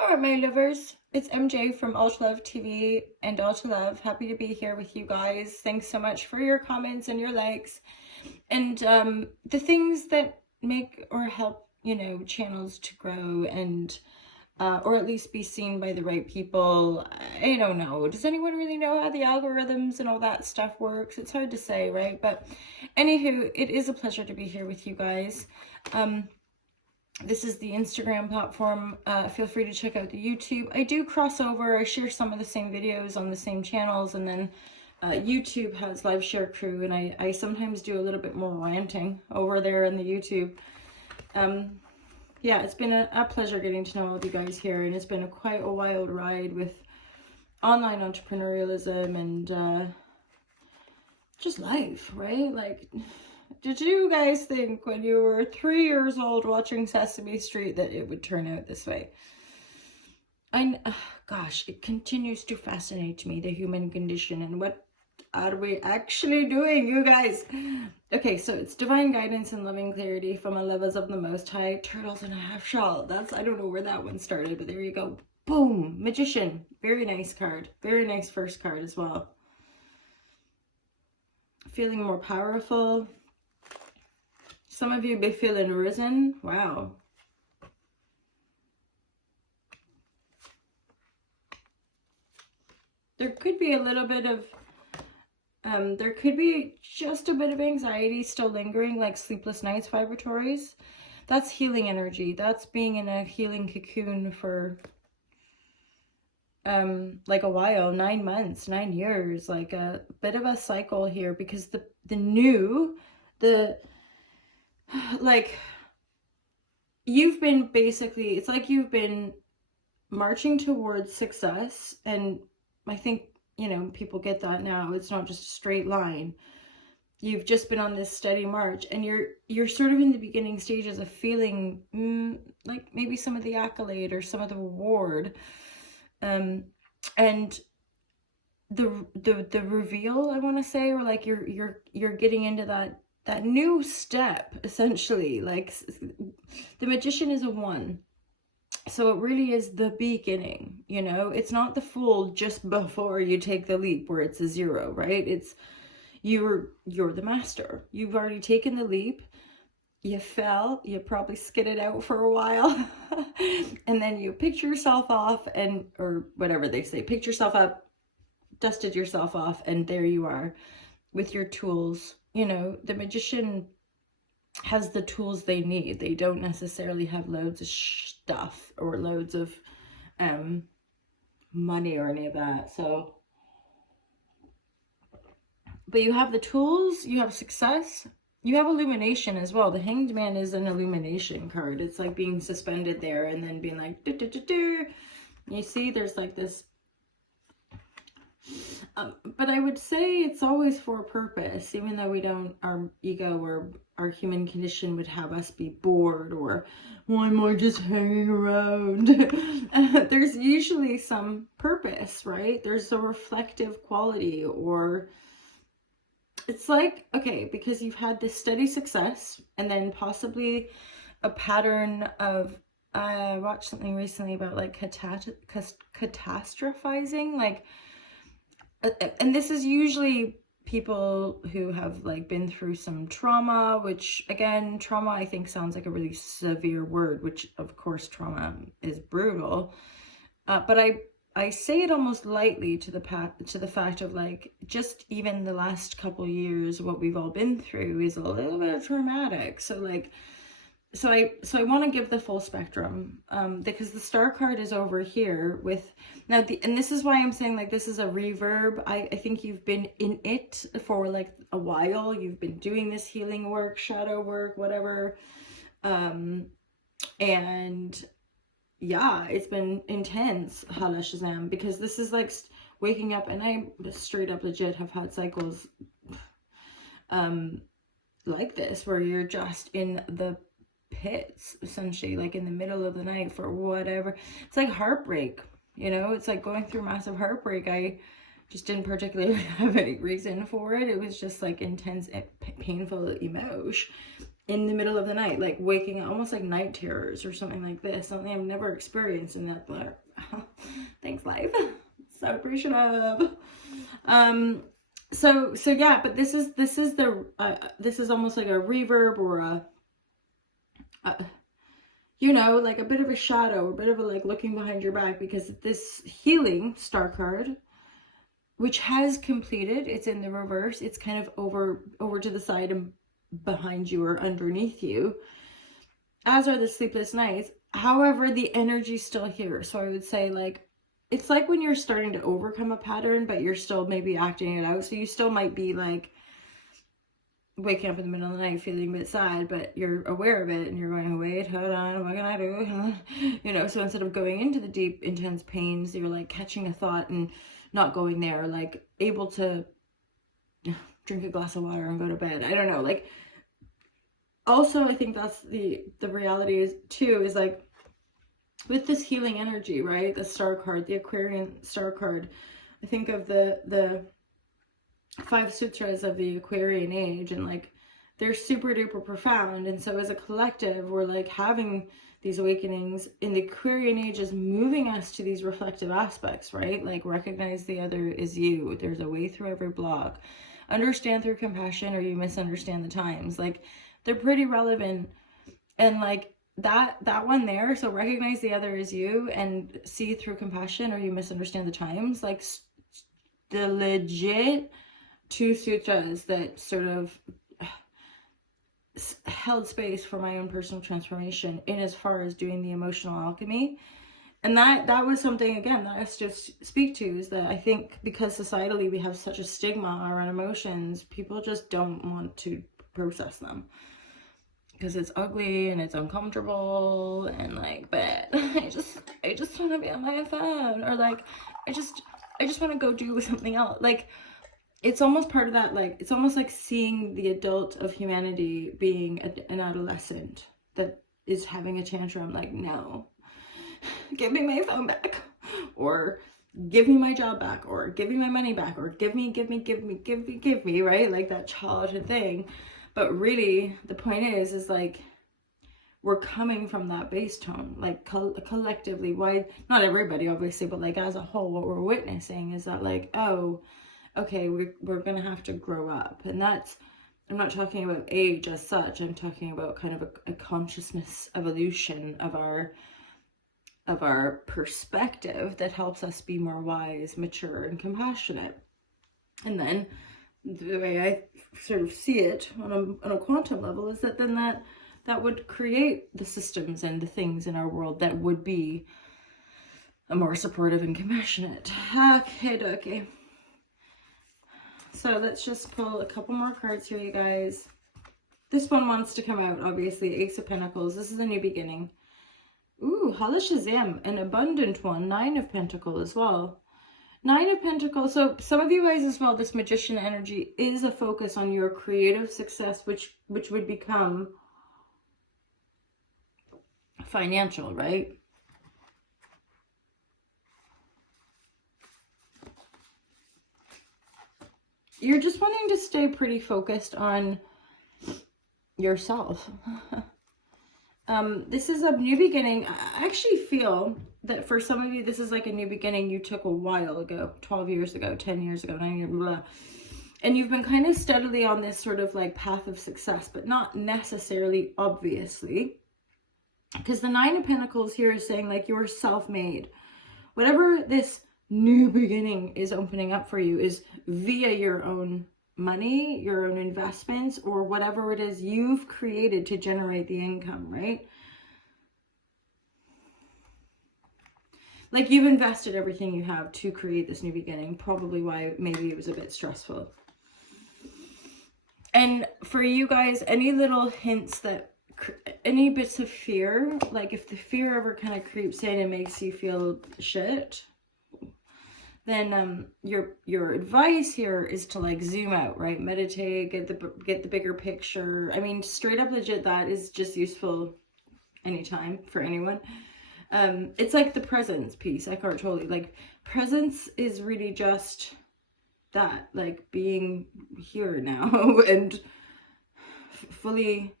Alright, my lovers, it's MJ from Ultra Love TV and Ultra Love. Happy to be here with you guys. Thanks so much for your comments and your likes. And the things that make or help, channels to grow and or at least be seen by the right people. I don't know. Does anyone really know how the algorithms and all that stuff works? It's hard to say, right? But anywho, it is a pleasure to be here with you guys. This is the Instagram platform. Feel free to check out the YouTube. I do cross over. I share some of the same videos on the same channels, and then YouTube has live share crew, and I sometimes do a little bit more ranting over there in the YouTube. Yeah, it's been a pleasure getting to know all of you guys here, and it's been quite a wild ride with online entrepreneurialism and just life, right? Like, did you guys think when you were 3 years old watching Sesame Street that it would turn out this way? Gosh, it continues to fascinate me, the human condition, and what are we actually doing, you guys? Okay, so it's divine guidance and loving clarity from a levels of the Most High. Turtles in a half shell. I don't know where that one started, but there you go. Boom, Magician. Very nice card. Very nice first card as well. Feeling more powerful. Some of you be feeling risen. Wow. There could be a little bit of, there could be just a bit of anxiety still lingering, like sleepless nights vibratories. That's healing energy. That's being in a healing cocoon for like a while, 9 months, 9 years, like a bit of a cycle here, because like you've been basically, it's like you've been marching towards success, and I think, people get that now. It's not just a straight line. You've just been on this steady march, and you're sort of in the beginning stages of feeling like maybe some of the accolade or some of the reward, and the reveal, I want to say, or like you're getting into that new step, essentially. Like the Magician is a 1. So it really is the beginning, it's not the full just before you take the leap where it's a 0, right? It's you're the master. You've already taken the leap. You fell, you probably skidded out for a while, and then you picked yourself off, or whatever they say, picked yourself up, dusted yourself off, and there you are with your tools. The Magician has the tools they need. They don't necessarily have loads of stuff or loads of money or any of that. So, but you have the tools, you have success, you have illumination as well. The Hanged Man is an illumination card. It's like being suspended there and then being like, do, do, do, do. You see, there's like this. But I would say it's always for a purpose, even though our ego or our human condition would have us be bored, or why am I just hanging around? There's usually some purpose, right? There's a reflective quality, or it's like, okay, because you've had this steady success and then possibly a pattern of, I watched something recently about like catastrophizing, like, and this is usually people who have like been through some trauma, which again, trauma I think sounds like a really severe word, which of course trauma is brutal, but I say it almost lightly to the fact of like, just even the last couple years, what we've all been through is a little bit traumatic. So like, so I want to give the full spectrum, because the Star card is over here with now and this is why I'm saying like this is a reverb. I think you've been in it for like a while. You've been doing this healing work, shadow work, whatever, and yeah, it's been intense, Hala Shazam, because this is like waking up, and I straight up legit have had cycles like this where you're just in the pits, essentially, like in the middle of the night for whatever. It's like heartbreak, it's like going through massive heartbreak. I just didn't particularly have any reason for it. It was just like intense, painful emotion. in the middle of the night, like waking up, almost like night terrors or something like this, something I've never experienced in that. Thanks, life. So appreciative. So yeah, but this is this is almost like a reverb or a you know, like a bit of a shadow, a bit of a like looking behind your back, because this healing star card, which has completed, it's in the reverse, it's kind of over to the side and behind you or underneath you, as are the sleepless nights. However, the energy's still here. So I would say, like, it's like when you're starting to overcome a pattern, but you're still maybe acting it out. So you still might be like waking up in the middle of the night feeling a bit sad, but you're aware of it and you're going, oh, wait, hold on, what can I do? You know, so instead of going into the deep, intense pains, you're like catching a thought and not going there, like able to drink a glass of water and go to bed. I don't know, like, also I think that's the reality is too, is like with this healing energy, right? The star card, the Aquarian star card, I think of the 5 sutras of the Aquarian age, and like they're super duper profound. And so as a collective, we're like having these awakenings, and the Aquarian age is moving us to these reflective aspects, right? Like, recognize the other is you. There's a way through every block. Understand through compassion, or you misunderstand the times. Like, they're pretty relevant. And like that one there, so recognize the other is you and see through compassion, or you misunderstand the times. Like, the legit 2 sutras that sort of held space for my own personal transformation in as far as doing the emotional alchemy. And that was something, again, that I just speak to, is that I think because societally we have such a stigma around emotions, people just don't want to process them because it's ugly and it's uncomfortable, and like, but I just want to be on my phone, or like I just want to go do something else. Like, it's almost part of that, like, it's almost like seeing the adult of humanity being an adolescent that is having a tantrum, like, no, give me my phone back, or give me my job back, or give me my money back, or give me, right? Like that childhood thing. But really, the point is like, we're coming from that base tone, like collectively, why, not everybody obviously, but like as a whole, what we're witnessing is that, like, oh, okay, we're gonna have to grow up. And that's, I'm not talking about age as such, I'm talking about kind of a consciousness evolution of our perspective that helps us be more wise, mature, and compassionate. And then the way I sort of see it on a quantum level is that then that would create the systems and the things in our world that would be a more supportive and compassionate. Okay. So let's just pull a couple more cards here, you guys. This one wants to come out, obviously. Ace of Pentacles. This is a new beginning. Ooh, Halashazam, an abundant one. 9 of Pentacles as well. 9 of Pentacles. So some of you guys as well, this Magician energy is a focus on your creative success, which would become financial, right? You're just wanting to stay pretty focused on yourself. This is a new beginning. I actually feel that for some of you, this is like a new beginning you took a while ago, 12 years ago, 10 years ago, 9 years, blah. And you've been kind of steadily on this sort of like path of success, but not necessarily obviously. Because the 9 of Pentacles here is saying like you're self-made. Whatever this new beginning is opening up for you is via your own money, your own investments, or whatever it is you've created to generate the income, right? Like, you've invested everything you have to create this new beginning, probably why maybe it was a bit stressful. And for you guys, any little hints that, any bits of fear, like if the fear ever kind of creeps in and makes you feel shit, then your advice here is to like zoom out, right? Meditate, get the bigger picture. I mean, straight up legit, that is just useful anytime for anyone. It's like the presence piece, Eckhart Tolle. Like, presence is really just that, like being here now and fully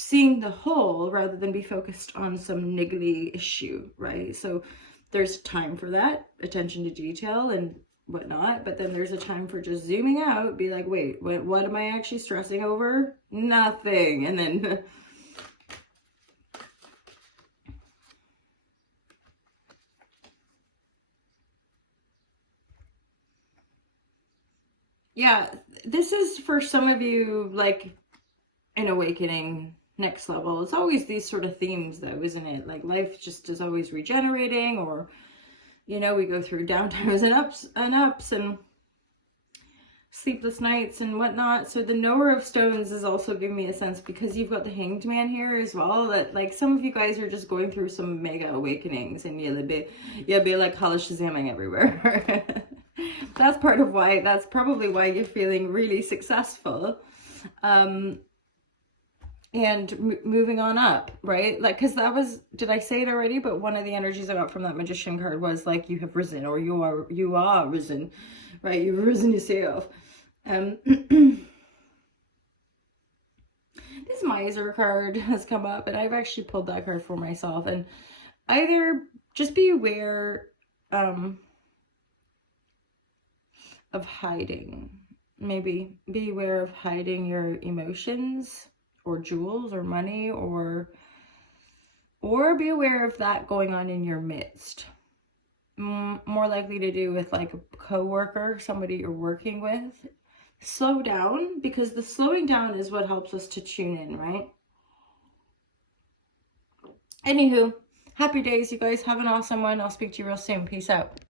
seeing the whole rather than be focused on some niggly issue, right? So there's time for that, attention to detail and whatnot, but then there's a time for just zooming out, be like, wait, what am I actually stressing over? Nothing. And then yeah, this is for some of you like an awakening, next level. It's always these sort of themes though, isn't it? Like life just is always regenerating, or you know, we go through downtimes and ups and sleepless nights and whatnot. So the knower of stones is also giving me a sense, because you've got the hanged man here as well, that like some of you guys are just going through some mega awakenings and you'll be like Kala Shazamming everywhere. That's part of why, that's probably why you're feeling really successful. And moving on up, right? Like, because that was, did I say it already? But one of the energies I got from that magician card was like, you have risen, or you are risen, right? You've risen yourself. This miser card has come up, and I've actually pulled that card for myself. And either just be aware of hiding. Maybe be aware of hiding your emotions, or jewels, or money, or be aware of that going on in your midst. More likely to do with like a co-worker, somebody you're working with. Slow down, because the slowing down is what helps us to tune in, right? Anywho, happy days, you guys. Have an awesome one. I'll speak to you real soon. Peace out.